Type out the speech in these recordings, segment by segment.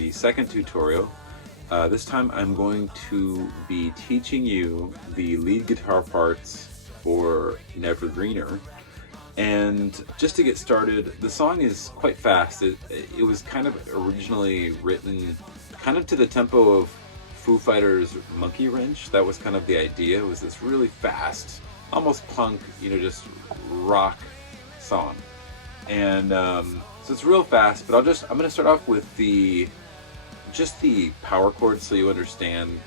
the second tutorial. This time I'm going to be teaching you the lead guitar parts for Never Greener. And just to get started, the song is quite fast. It was kind of originally written kind of to the tempo of Foo Fighters' Monkey Wrench. That was kind of the idea. It was this really fast, almost punk, just rock song. And so it's real fast, but I'm going to start off with just the power chords so you understand.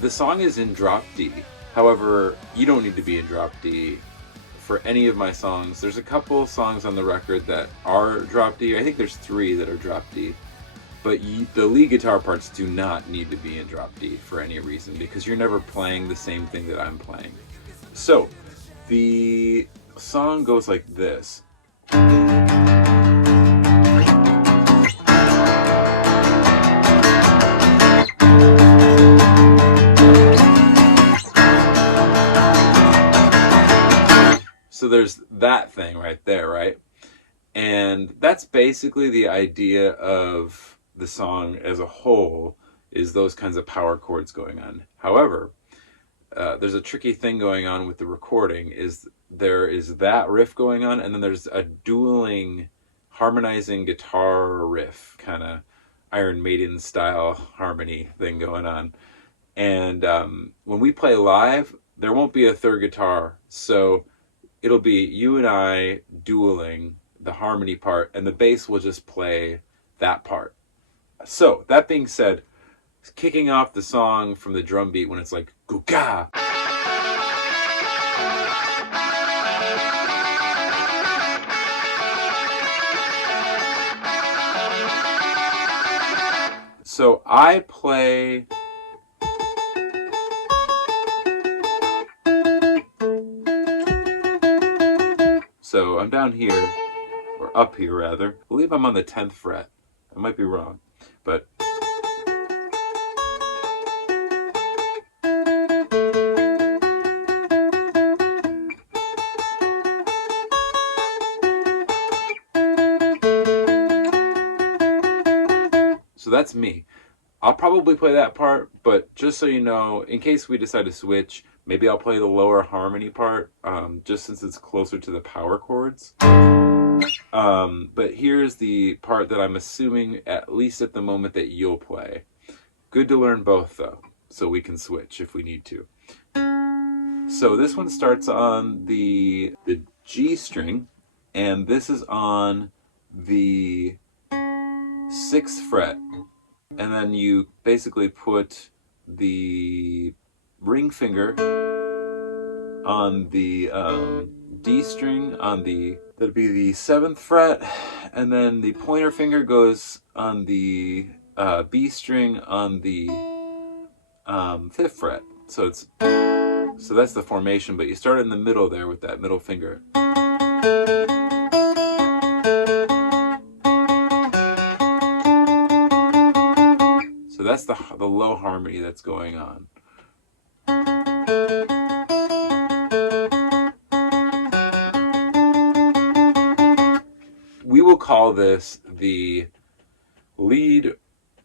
The song is in drop D. However, you don't need to be in drop D for any of my songs. There's a couple songs on the record that are drop D. I think there's 3 that are drop D. But the lead guitar parts do not need to be in drop D for any reason, because you're never playing the same thing that I'm playing. So, the song goes like this. So there's that thing right there, right? And that's basically the idea of the song as a whole, is those kinds of power chords going on. However, there's a tricky thing going on with the recording. There is that riff going on, and then there's a dueling harmonizing guitar riff, kind of Iron Maiden style harmony thing going on. And when we play live, there won't be a third guitar, so it'll be you and I dueling the harmony part, and the bass will just play that part. So, that being said, kicking off the song from the drum beat when it's like, goo-ga. So, I play... So, I'm down here, or up here rather. I believe I'm on the 10th fret. I might be wrong, but... So that's me. I'll probably play that part, but just so you know, in case we decide to switch, maybe I'll play the lower harmony part, just since it's closer to the power chords. But here's the part that I'm assuming, at least at the moment, that you'll play. Good to learn both, though, so we can switch if we need to. So this one starts on the G string, and this is on the 6th fret. And then you basically put the ring finger on the D string on that'd be the 7th fret, and then the pointer finger goes on the B string on the 5th fret. So that's the formation, but you start in the middle there with that middle finger. So that's the low harmony that's going on. We will call this the lead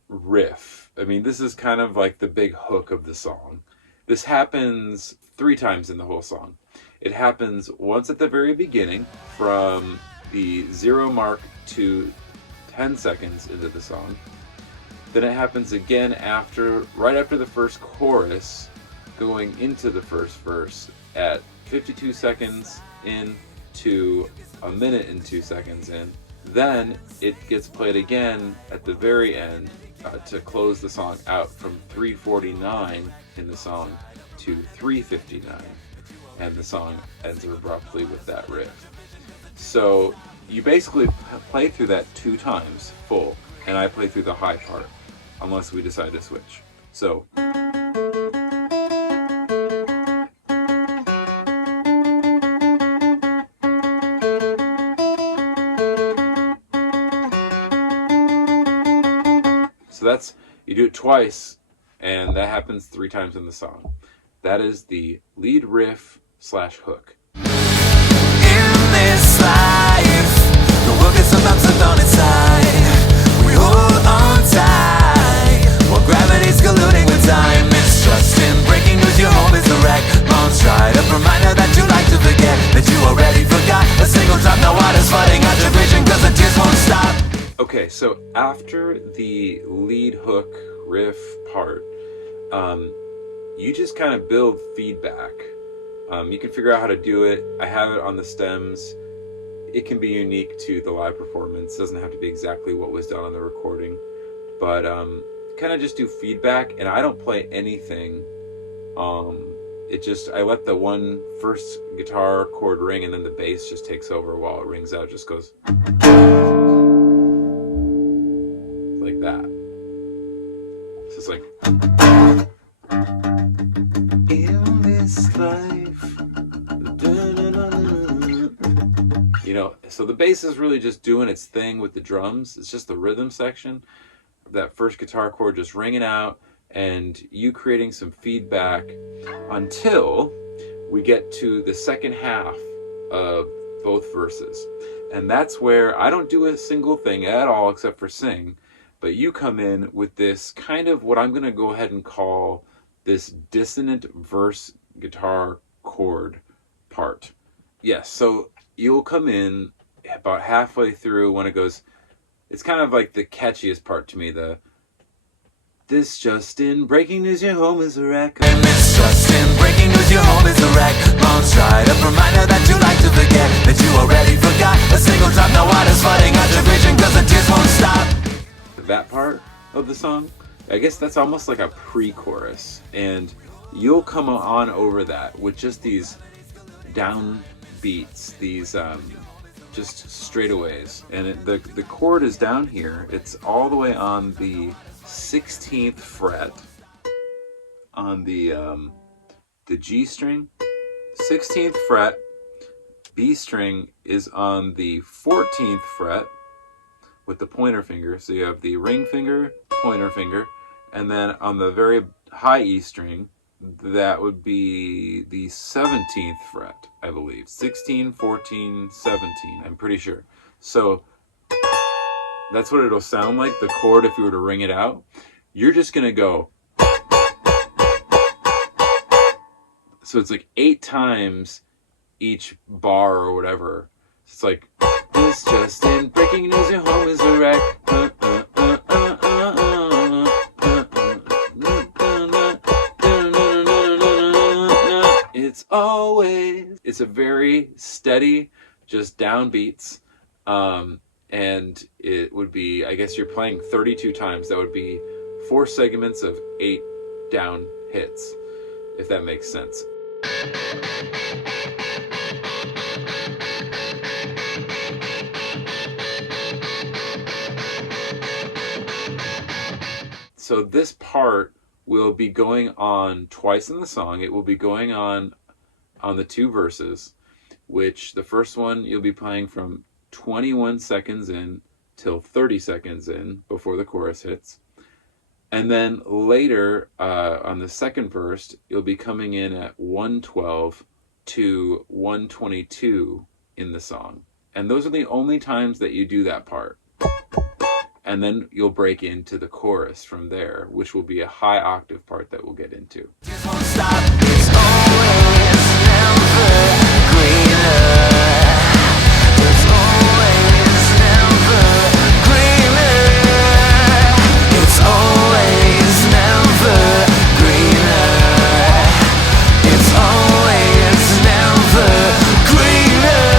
riff. I mean, this is kind of like the big hook of the song. This happens 3 times in the whole song. It happens once at the very beginning, from the 0 mark to 10 seconds into the song. Then it happens again right after the first chorus, going into the first verse at 52 seconds in to a minute and 2 seconds in. Then it gets played again at the very end to close the song out, from 3:49 in the song to 3:59, and the song ends abruptly with that riff. So you basically play through that 2 times full, and I play through the high part, unless we decide to switch. So that's, you do it twice, and that happens 3 times in the song. That is the lead riff / hook. In this life, the world gets sometimes on its side. We hold on tight. so after the lead hook riff part, you just kind of build feedback. You can figure out how to do it. I have it on the stems. It can be unique to the live performance. It doesn't have to be exactly what was done on the recording. But kind of just do feedback, and I don't play anything. I let the one first guitar chord ring, and then the bass just takes over while it rings out. It just goes like that. So it's like, in this life, you know. So the bass is really just doing its thing with the drums. It's just the rhythm section. That first guitar chord just ringing out, and you creating some feedback until we get to the second half of both verses. And that's where I don't do a single thing at all except for sing, but you come in with this kind of what I'm going to go ahead and call this dissonant verse guitar chord part. Yes, so you'll come in about halfway through when it goes, it's kind of like the catchiest part to me, this just in, breaking news, your home is a wreck. And this just in, breaking news, your home is a wreck. Mom's tried a reminder that you like to forget, that you already forgot a single time. Now water's flooding out your vision, cause the tears won't stop. That part of the song, I guess that's almost like a pre-chorus, and you'll come on over that with just these down beats, these just straightaways, and the chord is down here. It's all the way on the 16th fret on the G string, 16th fret. B string is on the 14th fret with the pointer finger. So you have the ring finger, pointer finger, and then on the very high E string, that would be the 17th fret, I believe. 16, 14, 17, I'm pretty sure. So that's what it'll sound like, the chord, if you were to ring it out. You're just going to go. So it's like 8 times each bar or whatever. It's like, this just in, breaking news, your home is a wreck. It's always, it's a very steady, just downbeats, and it would be, I guess you're playing 32 times. That would be 4 segments of 8 down hits, if that makes sense. So this part will be going on twice in the song. It will be going on the 2 verses, which the first one you'll be playing from 21 seconds in till 30 seconds in before the chorus hits. And then later on the second verse, you'll be coming in at 112 to 122 in the song. And those are the only times that you do that part. And then you'll break into the chorus from there, which will be a high octave part that we'll get into. Tears won't stop, it's always never greener. It's always never greener. It's always never greener. It's always never greener.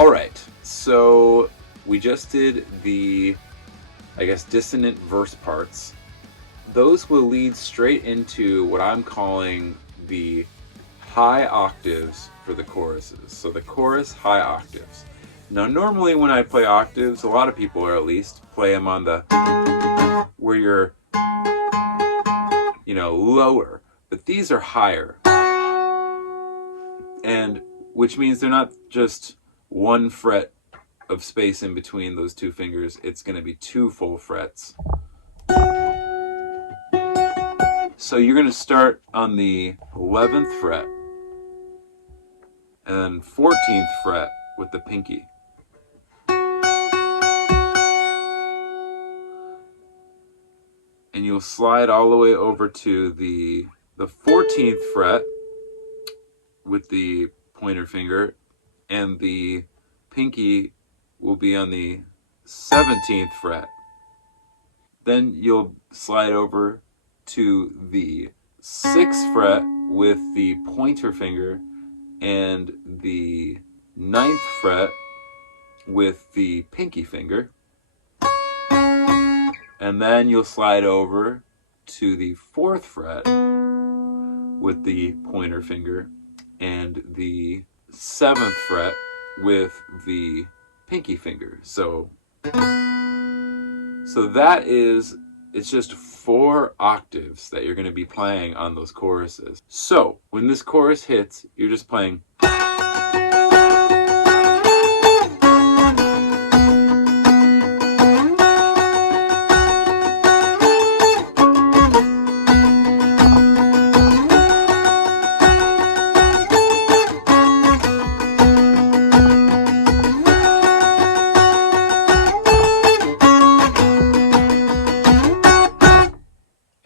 All right, so we just did the, I guess, dissonant verse parts. Those will lead straight into what I'm calling the high octaves for the choruses. So the chorus high octaves. Now normally when I play octaves, a lot of people, or at least, play them on the, where you're, you know, lower. But these are higher. And which means they're not just 1 fret of space in between those 2 fingers. It's going to be 2 full frets. So you're going to start on the 11th fret and then 14th fret with the pinky. And you'll slide all the way over to the 14th fret with the pointer finger, and the pinky will be on the 17th fret. Then you'll slide over to the 6th fret with the pointer finger and the 9th fret with the pinky finger. And then you'll slide over to the 4th fret with the pointer finger and the 7th fret with the pinky finger. So that is, it's just 4 octaves that you're going to be playing on those choruses. So when this chorus hits, you're just playing.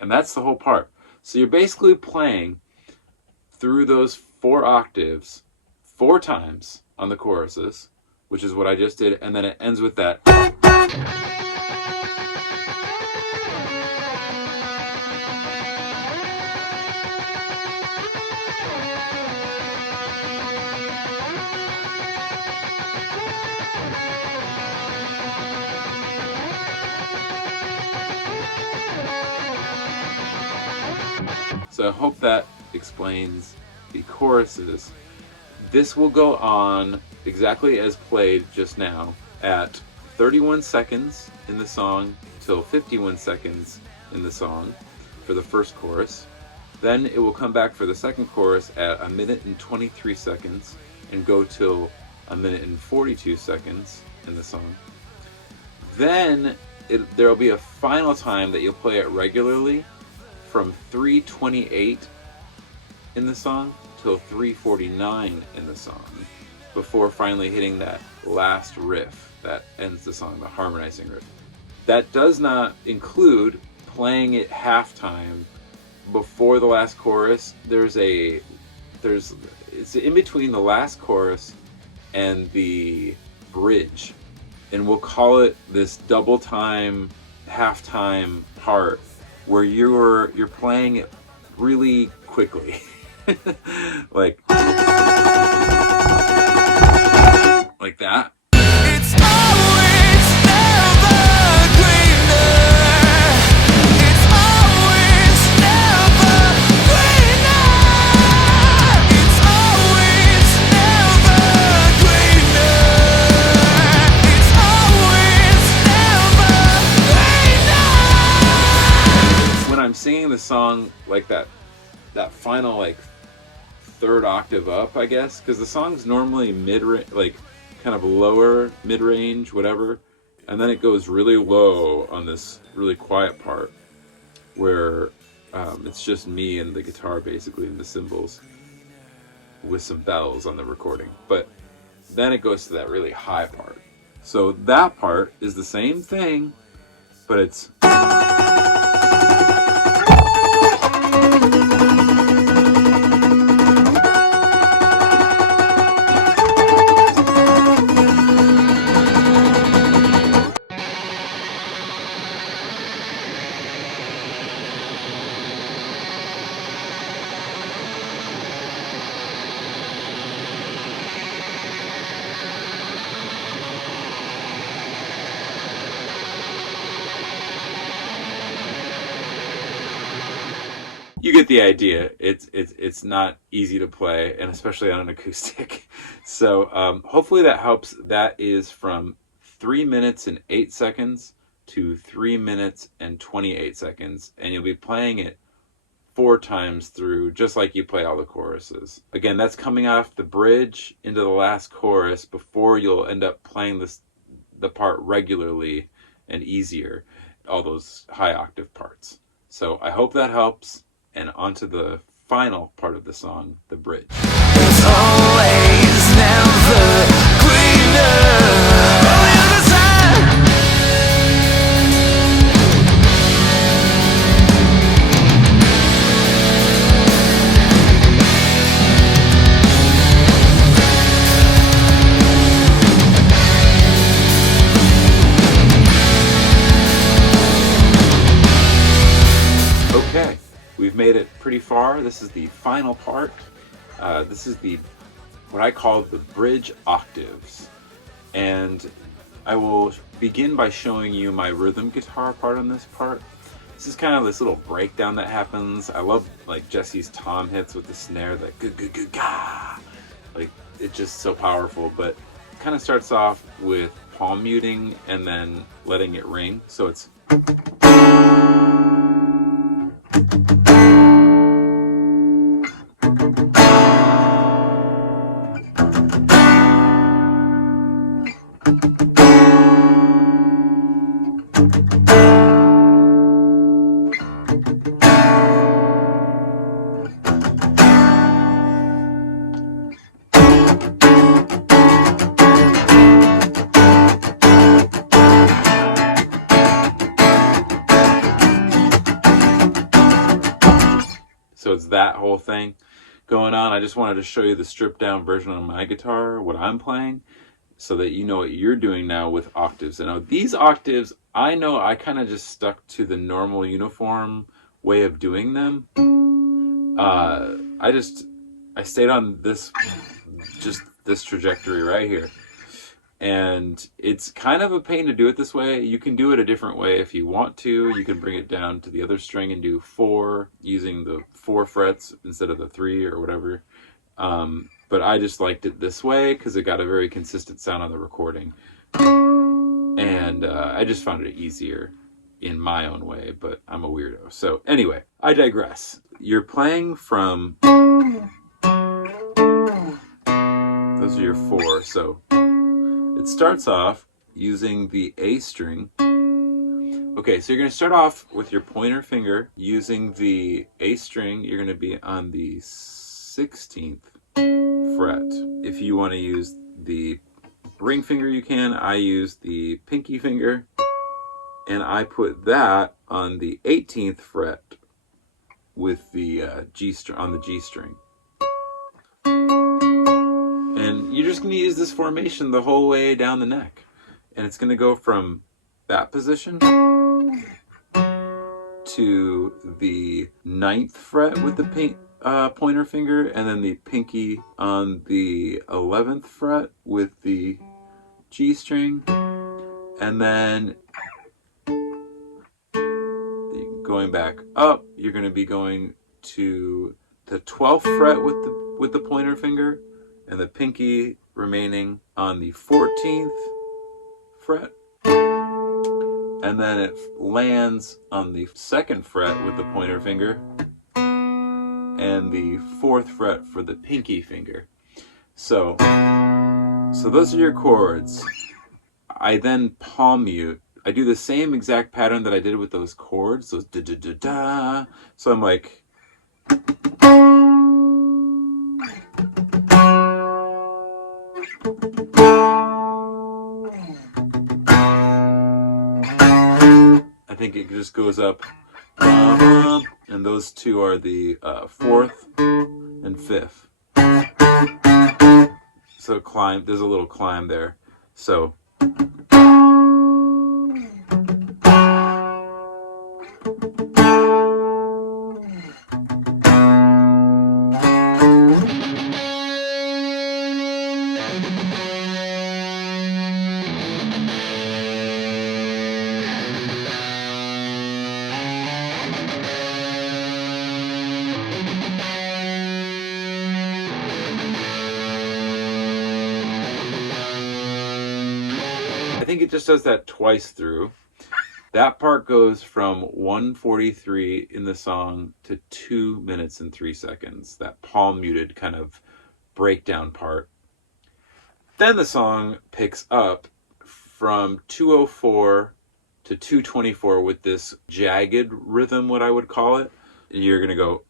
And that's the whole part. So you're basically playing through those 4 octaves 4 times on the choruses, which is what I just did, and then it ends with that. So I hope that explains the choruses. This will go on exactly as played just now at 31 seconds in the song till 51 seconds in the song for the first chorus. Then it will come back for the second chorus at 1 minute and 23 seconds and go till 1 minute and 42 seconds in the song. Then there will be a final time that you'll play it regularly from 3:28 in the song till 3:49 in the song, before finally hitting that last riff that ends the song, the harmonizing riff. That does not include playing it halftime before the last chorus. It's in between the last chorus and the bridge, and we'll call it this double time halftime part, where you're playing it really quickly. like that. It's always never greener. It's always never greener. It's always never greener. It's always never greener. When I'm singing the song like that final like third octave up, I guess, because the song's normally like kind of lower, mid-range, whatever, and then it goes really low on this really quiet part where it's just me and the guitar basically and the cymbals with some bells on the recording. But then it goes to that really high part. So that part is the same thing, but it's you get the idea. It's not easy to play, and especially on an acoustic. So hopefully that helps. That is from 3 minutes and 8 seconds to 3 minutes and 28 seconds, and you'll be playing it 4 times through, just like you play all the choruses. Again, that's coming off the bridge into the last chorus before you'll end up playing the part regularly and easier, all those high octave parts. So I hope that helps. And onto the final part of the song, the bridge. It's always never greener. On the other side. you've made it pretty far. This is the final part. This is what I call the bridge octaves. And I will begin by showing you my rhythm guitar part on this part. This is kind of this little breakdown that happens. I love like Jesse's tom hits with the snare, that ga. Like, it's just so powerful, but it kind of starts off with palm muting and then letting it ring. So it's that whole thing going on. I just wanted to show you the stripped down version on my guitar, what I'm playing, so that you know what you're doing now with octaves. And now these octaves, I know I kind of just stuck to the normal uniform way of doing them. I stayed on this trajectory right here. And it's kind of a pain to do it this way. You can do it a different way if you want to. You can bring it down to the other string and do 4 using the 4 frets instead of the 3 or whatever. But I just liked it this way because it got a very consistent sound on the recording. And I just found it easier in my own way, but I'm a weirdo. So anyway, I digress. You're playing from... Those are your 4, so... It starts off using the A string. Okay, so you're going to start off with your pointer finger using the A string. You're going to be on the 16th fret. If you want to use the ring finger, you can. I use the pinky finger, and I put that on the 18th fret with the G string on the G string. And you're just going to use this formation the whole way down the neck. And it's going to go from that position to the 9th fret with the pointer finger, and then the pinky on the 11th fret with the G string. And then going back up, you're going to be going to the 12th fret with the pointer finger, and the pinky remaining on the 14th fret. And then it lands on the 2nd fret with the pointer finger and the 4th fret for the pinky finger. So those are your chords. I then palm mute. I do the same exact pattern that I did with those chords, those da-da-da-da. So I'm like... I think it just goes up, and those two are the 4th and 5th. So climb, there's a little climb there. So I think it just does that twice through. That part goes from 1:43 in the song to 2 minutes and 3 seconds. That palm muted kind of breakdown part. Then the song picks up from 2:04 to 2:24 with this jagged rhythm, what I would call it. You're gonna go...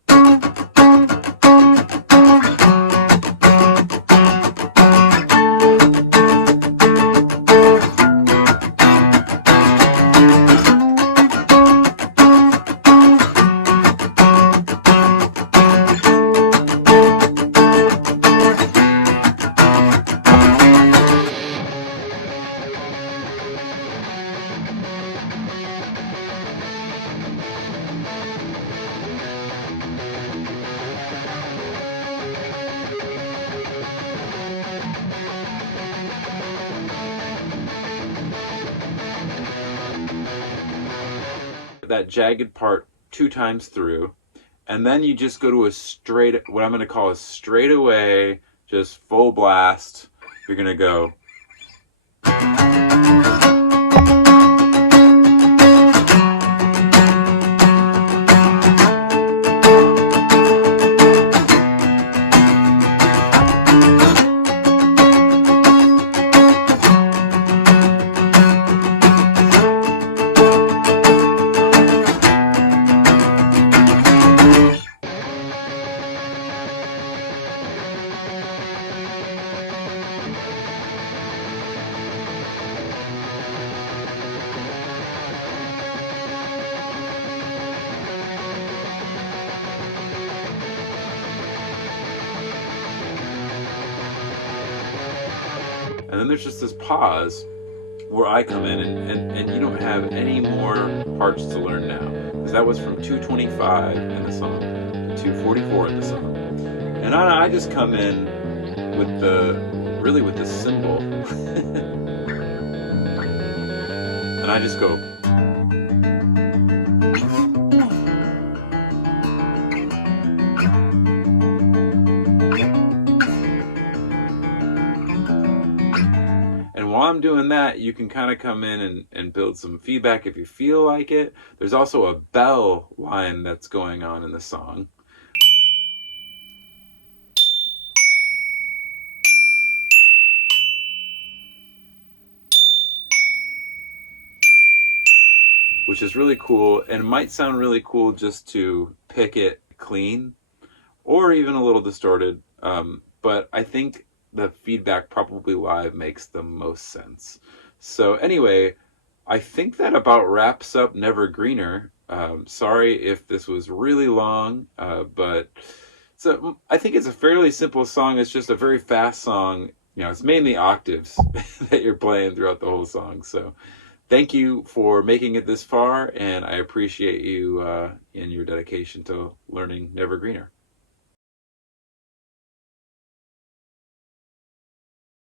that jagged part 2 times through, and then you just go to a straight, what I'm going to call a straightaway, just full blast. You're going to go. And then there's just this pause where I come in, and you don't have any more parts to learn now, because that was from 225 in the song to 244 in the song. And I just come in with the cymbal. And I just go. And while I'm doing that, you can kind of come in and build some feedback if you feel like it. There's also a bell line that's going on in the song. Which is really cool, and it might sound really cool just to pick it clean or even a little distorted, but I think the feedback probably live makes the most sense. So anyway, I think that about wraps up Never Greener. Sorry if this was really long, but so I think it's a fairly simple song. It's just a very fast song. It's mainly octaves that you're playing throughout the whole song. So thank you for making it this far, and I appreciate you and your dedication to learning Never Greener.